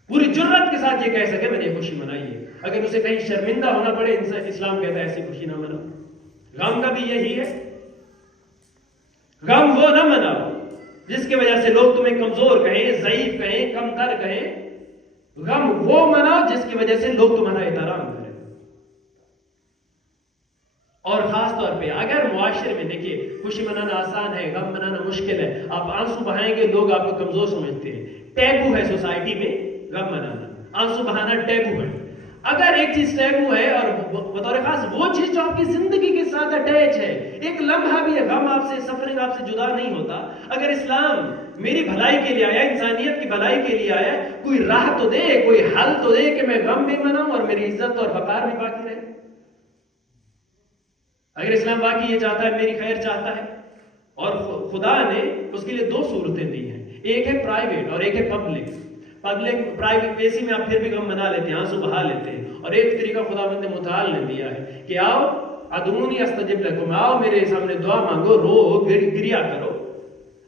پوری جرت کے ساتھ یہ کہہ سکے میں نے خوشی منائی ہے. اگر اسے کہیں شرمندہ ہونا پڑے اسلام کہتا ہے ایسی خوشی نہ مناؤ. غم کا بھی یہی ہے، غم وہ نہ مناؤ جس کی وجہ سے لوگ تمہیں کمزور کہیں، ضعیف کہیں، کمتر کہیں. غم وہ مناؤ جس کی وجہ سے لوگ تمہارا احترام کریں. اور خاص طور پہ اگر معاشرے میں دیکھیے خوشی منانا آسان ہے، غم منانا مشکل ہے. آپ آنسو بہائیں گے لوگ آپ کو کمزور سمجھتے ہیں. ٹیبو ہے سوسائٹی میں غم منانا، آنسو بہانا ٹیبو ہے. اگر ایک چیز ٹیبو ہے اور بطور خاص وہ چیز جو آپ کی زندگی کے ساتھ اٹیچ ہے، ایک لمحہ بھی غم آپ سے، سفرنگ آپ سے جدا نہیں ہوتا. اگر اسلام میری بھلائی کے لیے آیا، انسانیت کی بھلائی کے لیے آیا، کوئی راہ تو دے، کوئی حل تو دے کہ میں غم بھی مناؤں اور میری عزت اور وقار بھی باقی رہے. اگر اسلام واقعی یہ چاہتا ہے، میری خیر چاہتا ہے، اور خدا نے اس کے لیے دو صورتیں دی ہیں، ایک ہے پرائیویٹ اور ایک ہے پبلک. پرائیویٹ پیسی میں آپ پھر بھی غم منا لیتے ہیں، آنسو بہا لیتے ہیں. اور ایک طریقہ خداوند متعال نے دیا ہے کہ آؤ ادعونی استجب لکم، آؤ میرے سامنے دعا مانگو، رو، گریا کرو،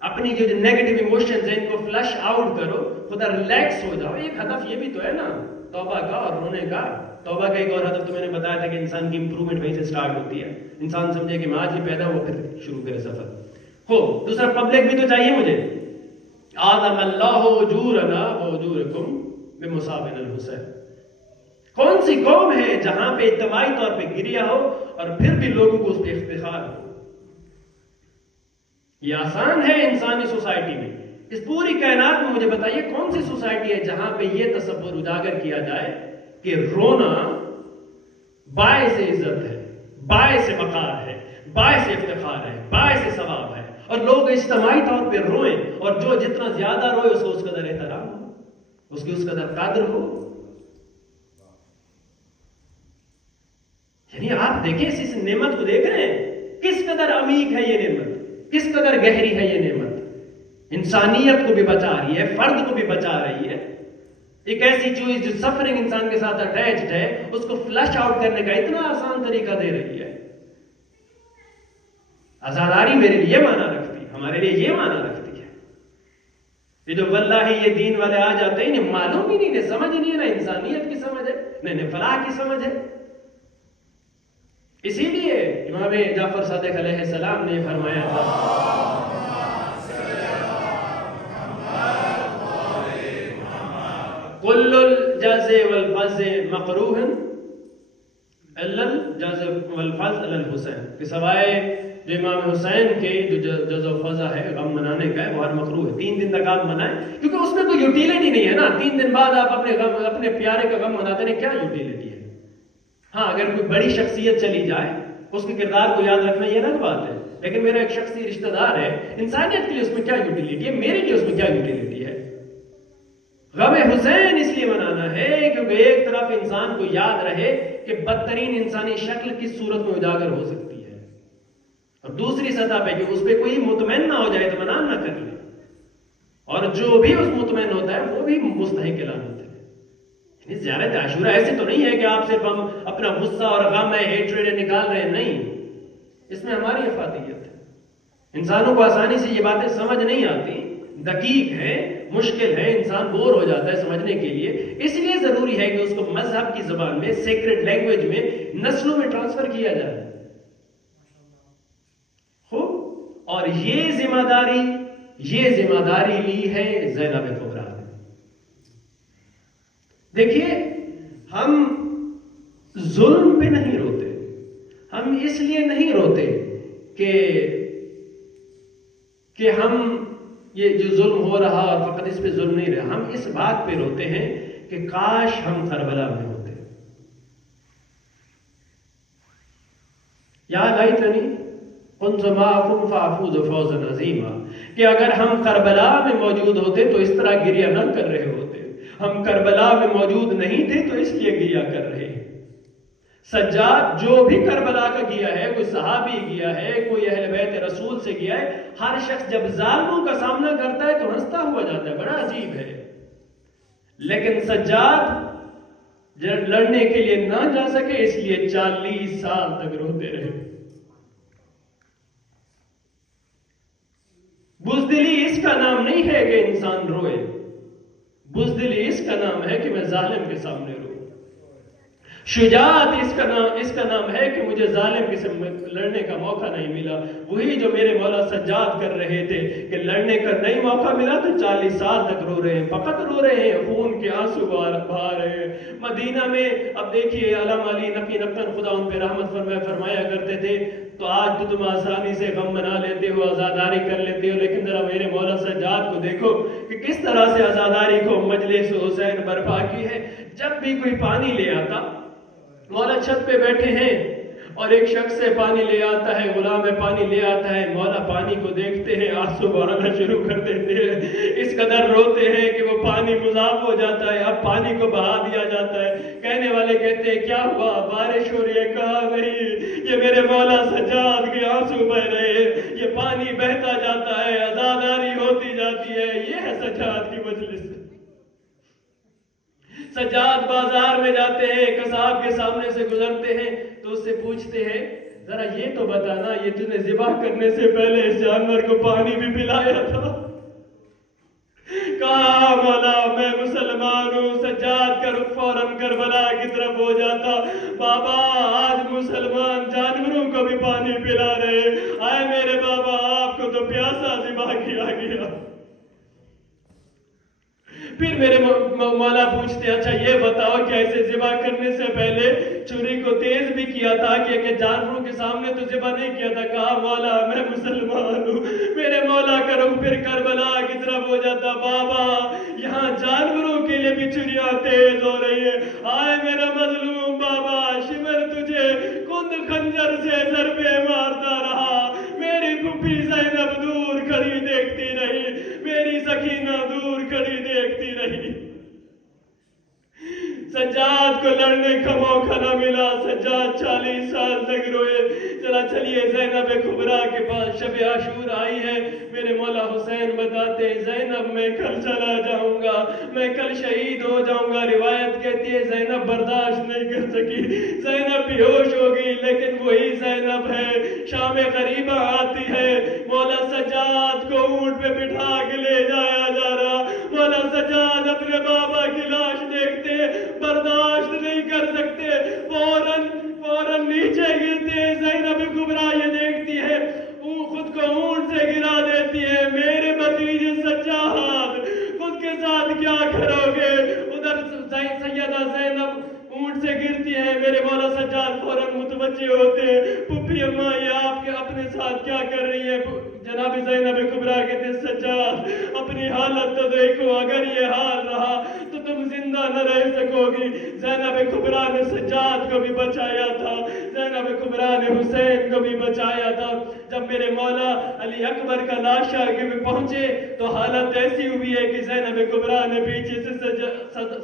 اپنی جو نیگیٹو ایموشنز ہیں ان کو فلش آؤٹ کرو، خدا ریلیکس ہو جاؤ. ایک ہدف یہ بھی تو ہے نا توبہ کا اور رونے کا. توبہ کا ایک اور ہدف تو میں نے بتایا تھا کہ انسان کی امپرومنٹ وہیں سے سٹارٹ ہوتی ہے. انسان سمجھے کہ میں آج ہی پیدا ہوا پھر شروع کرے سفر. دوسرا پبلک بھی تو چاہیے مجھے. آدم اللہ اجورنا واجورکم بمصابن الحسین. کون سی قوم ہے جہاں پہ اجتماعی طور پہ گریا ہو اور پھر بھی لوگوں کو اس پہ افتخار ہو؟ یہ آسان ہے انسانی سوسائٹی میں. اس پوری کائنات میں مجھے بتائیے کون سی سوسائٹی ہے جہاں پہ یہ تصور اجاگر کیا جائے کہ رونا باعث عزت ہے، باعث وقار ہے، باعث افتخار ہے، باعث ثواب ہے، اور لوگ اجتماعی طور پہ روئیں اور جو جتنا زیادہ روئے اس کو اس قدر احترام ہو، اس کی اس قدر قدر ہو. یعنی آپ دیکھیں اس نعمت کو دیکھ رہے ہیں کس قدر عمیق ہے یہ نعمت، کس قدر گہری ہے یہ نعمت. انسانیت کو بھی بچا رہی ہے، فرد کو بھی بچا رہی ہے. ایک ایسی چیز جو سفرنگ انسان کے ساتھ اٹیچڈ ہے اس کو فلش آؤٹ کرنے کا اتنا آسان طریقہ دے رہی ہے. آزاداری میرے لیے یہ معنی رکھتی ہے، ہمارے لیے یہ معنی رکھتی ہے. یہ جو واللہ یہ دین والے آ جاتے ہیں انہیں معلوم ہی نہیں، انہیں سمجھ ہی نہیں ہے، نہ انسانیت کی سمجھ ہے، نہ فلاح کی سمجھ ہے. اسی لیے امام جعفر صادق علیہ السلام نے فرمایا تھا کل الجز والفز مقروح الا الجز والفز علی الحسین، کہ سوائے جو امام حسین کے جو جز و فضا ہے غم منانے کا ہے وہ ہر مقروح ہے. 3 دن تک آپ منائیں کیونکہ اس میں کوئی یوٹیلیٹی نہیں ہے نا. 3 دن بعد آپ اپنے پیارے کا غم مناتے ہیں، کیا یوٹیلیٹی ہے؟ ہاں اگر کوئی بڑی شخصیت چلی جائے اس کے کردار کو یاد رکھنا یہ الگ بات ہے، لیکن میرا ایک شخصی رشتہ دار ہے، انسانیت کے لیے اس میں کیا یوٹیلیٹی ہے، میرے لیے اس میں کیا یوٹیلیٹی ہے؟ غم حسین اس لیے منانا ہے کیونکہ ایک طرف انسان کو یاد رہے کہ بدترین انسانی شکل کس صورت میں اجاگر ہو سکتی ہے، اور دوسری سطح پہ کہ اس پہ کوئی مطمئن نہ ہو جائے تو منان نہ کر لے، اور جو بھی اس مطمئن ہوتا ہے وہ بھی مستحق لعنت ہے. زیارت عاشورہ ایسے تو نہیں ہے کہ آپ صرف ہم اپنا غصہ اور غم ہے، ہیٹریڈ نکال رہے ہیں، نہیں، اس میں ہماری افادیت ہے. انسانوں کو آسانی سے یہ باتیں سمجھ نہیں آتی، دقیق ہیں، مشکل ہیں، انسان بور ہو جاتا ہے سمجھنے کے لیے. اس لیے ضروری ہے کہ اس کو مذہب کی زبان میں، سیکرڈ لینگویج میں، نسلوں میں ٹرانسفر کیا جائے. اور یہ ذمہ داری لی ہے زینب کبریٰ نے. دیکھیے، ہم ظلم پہ نہیں روتے. ہم اس لیے نہیں روتے کہ ہم یہ جو ظلم ہو رہا اور فقط اس پہ ظلم نہیں رہا. ہم اس بات پہ روتے ہیں کہ کاش ہم کربلا میں ہوتے. یاد آئی تو نہیں؟ كنت معكم فافوز فوزا عظیما، کہ اگر ہم کربلا میں موجود ہوتے تو اس طرح گریہ نہ کر رہے ہوتے. ہم کربلا میں موجود نہیں تھے تو اس لیے گریہ کر رہے ہیں. سجاد جو بھی کربلا کا گیا ہے، کوئی صحابی گیا ہے، کوئی اہل بیت رسول سے گیا ہے، ہر شخص جب ظالموں کا سامنا کرتا ہے تو ہنستا ہوا جاتا ہے. بڑا عجیب ہے. لیکن سجاد لڑنے کے لیے نہ جا سکے، اس لیے 40 سال تک روتے رہے. بزدلی اس کا نام نہیں ہے کہ انسان روئے. بزدلی اس کا نام ہے کہ میں ظالم کے سامنے رو. شجاعت اس کا نام ہے کہ مجھے ظالم کے ساتھ لڑنے کا موقع نہیں ملا. وہی جو میرے مولا سجاد کر رہے تھے کہ لڑنے کا نہیں موقع ملا تو 40 سال تک رو رہے ہیں. فقط رو رہے ہیں، خون کے آنسو بہا رہے ہیں. مدینہ میں اب دیکھیے، علامہ علی نقی نقطن خدا ان پہ رحمت فرمایا کرتے تھے، تو آج تو تم آسانی سے غم منا لیتے ہو، آزاداری کر لیتے ہو، لیکن ذرا میرے مولا سجاد کو دیکھو کہ کس طرح سے آزاداری کو مجلس حسین برپا کی ہے. جب بھی کوئی پانی لے آتا، مولا چھت پہ بیٹھے ہیں اور ایک شخص سے پانی لے آتا ہے، غلام پانی لے آتا ہے، مولا پانی کو دیکھتے ہیں، آنسو بہانا شروع کر دیتے ہیں. اس قدر روتے ہیں کہ وہ پانی مذاب ہو جاتا ہے. اب پانی کو بہا دیا جاتا ہے. کہنے والے کہتے ہیں کیا ہوا؟ بارش ہو رہی ہے. کہا نہیں، یہ میرے مولا سجاد کے آنسو بہ رہے ہیں. یہ پانی بہتا جاتا ہے، آزاداری ہوتی جاتی ہے. یہ ہے سجاد کی مجلس. سجاد بازار میں جاتے ہیں، قصاب کے سامنے سے گزرتے ہیں تو اس سے پوچھتے ہیں ذرا یہ تو بتانا، یہ تو نے ذبح کرنے سے پہلے اس جانور کو پانی بھی پلایا تھا؟ کہا مولا میں مسلمان ہوں. سجاد کا رخ فوراً کربلا کی طرف ہو جاتا. بابا آج مسلمان جانوروں کو بھی پانی پلا رہے. آئے میرے بابا، آپ کو تو پیاسا ذبح کیا گیا. پھر میرے مولا پوچھتے ہیں اچھا یہ بتاؤ کہ ایسے ذبح کرنے سے پہلے چھری کو تیز بھی کیا تھا کہ جانوروں کے سامنے تو ذبح نہیں کیا تھا؟ کہا مولا میں مسلمان ہوں. میرے مولا کا رخ پھر کربلا کی طرف ہو جاتا. بابا یہاں جانوروں کے لیے بھی چھریاں تیز ہو رہی ہے. آئے میرا مظلوم بابا، شمر تجھے کند خنجر سے ضربے مارتا رہا. میری پھپھی زینب دور کھڑی دیکھتی رہی، میری سکینہ دور کھڑی دیکھتی رہی. سجاد کو لڑنے کا موقع نہ ملا. سجاد 40 سال تک روئے. چلا چلیے زینب کبریٰ کے پاس شب عاشور آئی ہے. میرے مولا حسین بتاتے ہیں زینب میں کل چلا جاؤں گا، میں کل شہید ہو جاؤں گا. روایت کہتی ہے زینب برداشت نہیں کر سکی، زینب بے ہوش ہو گئی. لیکن وہی زینب ہے. شام غریبہ آتی ہے، مولا سجاد کو اونٹ پہ بٹھا کے لے جایا جا رہا. مولا سجاد اپنے بابا کی لاش دیکھتے برداشت نہیں کر سکتے، فوراً نیچے گرتے. زینب کبریٰ یہ دیکھتی ہے، خود کو اونٹ سے گرا دیتی ہے. میرے بھتیجے سجاد خود کے ساتھ کیا کرو گے؟ ادھر سیدہ زینب اونٹ سے گرتی ہے. میرے مولا سجاد فوراً متوجہ ہوتے ہیں. پھپھی اماں یہ آپ کے اپنے ساتھ کیا کر رہی ہے؟ جناب زینب کبریٰ کہتے ہیں سجاد اپنی حالت تو دیکھو، اگر یہ حال رہا تو تم زندہ نہ رہ سکو گی. زینب کبریٰ نے سجاد کو بھی بچایا تھا، زینب کبریٰ نے حسین کو بھی بچایا تھا. جب میرے مولا علی اکبر کا لاشا کے پہنچے تو حالت ایسی ہوئی ہے کہ زینب کبریٰ نے پیچھے سے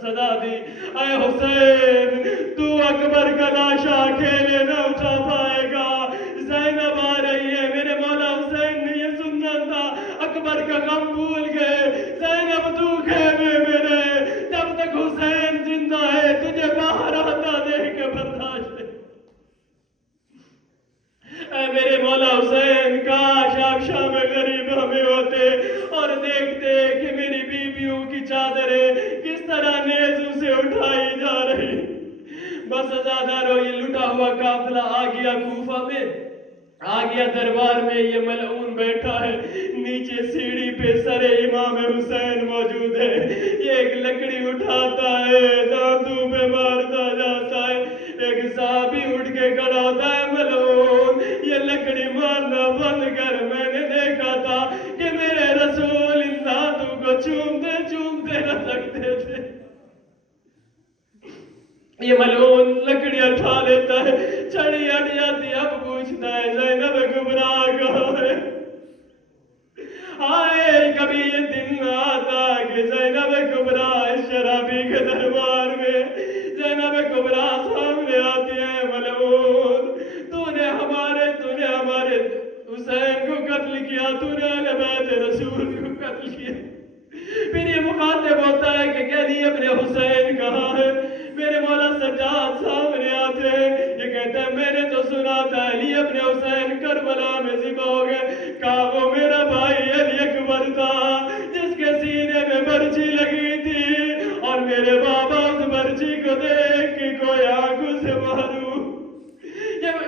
صدا دی، اے حسین تو اکبر کا لاشا اکیلے نہ اٹھا پائے گا، زینب آ رہی ہے. میرے مولا حسین نے یہ سننا تھا، اکبر کا غم بھول گئے. زینب تو خیمے میں رہے، جب تک حسین زندہ ہے تجھے باہر آتا دیکھ کے برداشت ہے. اے میرے مولا حسین کاش آپ شام غریبہ میں ہوتے اور دیکھ دیکھتے کہ میری بیویوں کی چادریں کس طرح نیزوں سے اٹھائی جا رہی. بس ازادارو یہ لٹا ہوا قافلہ آ گیا کوفہ میں، آ گیا دربار میں. یہ ملعون بیٹھا ہے نیچے سیڑھی پہ، سر امام حسین موجود ہے. یہ ایک لکڑی اٹھاتا ہے، دانتوں پہ مارتا جاتا ہے. ایک صحابی اٹھ کے کھڑا ہوتا ہے، ملعون یہ لکڑی مارنا بند کر. میں نے دیکھا تھا کہ میرے رسول ان دانتوں کو چومتے چومتے نہ سکتے تھے. یہ ملعون لکڑی اٹھا لیتا ہے، چھڑی ہٹ جاتی. اب پوچھتا ہے زینب کبریٰ کہاں ہے؟ آئے کبھی یہ دن آتا کہ زینب کبریٰ اس شرابی کے دربار میں زینب کبریٰ سامنے آتی ہے. ملعون تو نے ہمارے حسین کو قتل کیا، تو نے اہل بیت رسول کو قتل کیا. پھر یہ مخاطب ہوتا ہے کہ کہہ اپنے حسین کہاں ہے؟ میرے مولا سجاد سامنے آتے ہیں. یہ کہتا ہے میں نے تو سنا تھا علی اپنے حسین کربلا میں ذبح ہو گئے. کہا وہ میرا بھائی علی اکبر تھا جس کے سینے میں برچی لگی تھی، اور میرے بابا اس برچی کو دیکھ کے کوئی آنکھوں سے ماروں.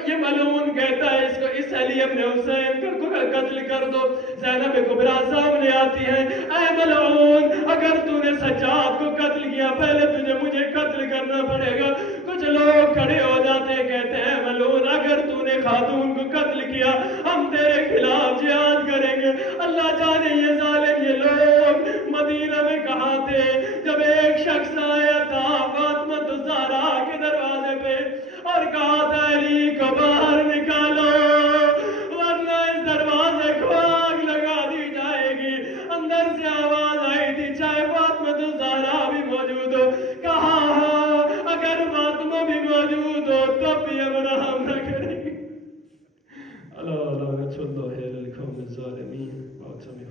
یہ ملعون کہتا ہے اس علی اپنے حسین کو قتل کر دو. زینب کبریٰ سامنے آتی ہے. اے ملعون اگر تو نے سجاد کو قتل کیا پہلے تجھے مجھے قتل کرنا پڑے گا. کچھ لوگ کھڑے ہو جاتے کہتے ہیں ملعون اگر تو نے خاتون کو قتل کیا ہم تیرے خلاف جہاد کریں گے. اللہ جانے یہ ظالم یہ لوگ مدینہ میں کہاں تھے جب ایک شخص آیا تھا فاطمہ الزہرا کے دروازے پہ اور کہا تھا علی کو باہر نکالو ورنہ اس دروازے کو آگ لگا دی جائے گی. اندر سے آواز آئی تھی چاہے فاطمہ الزہرا بھی موجود ہو. کہا اگر فاطمہ بھی موجود ہو تب بھی ہم رحم نہ کریں گے. اللہ لعنت اللہ علی القوم الظالمین. حسین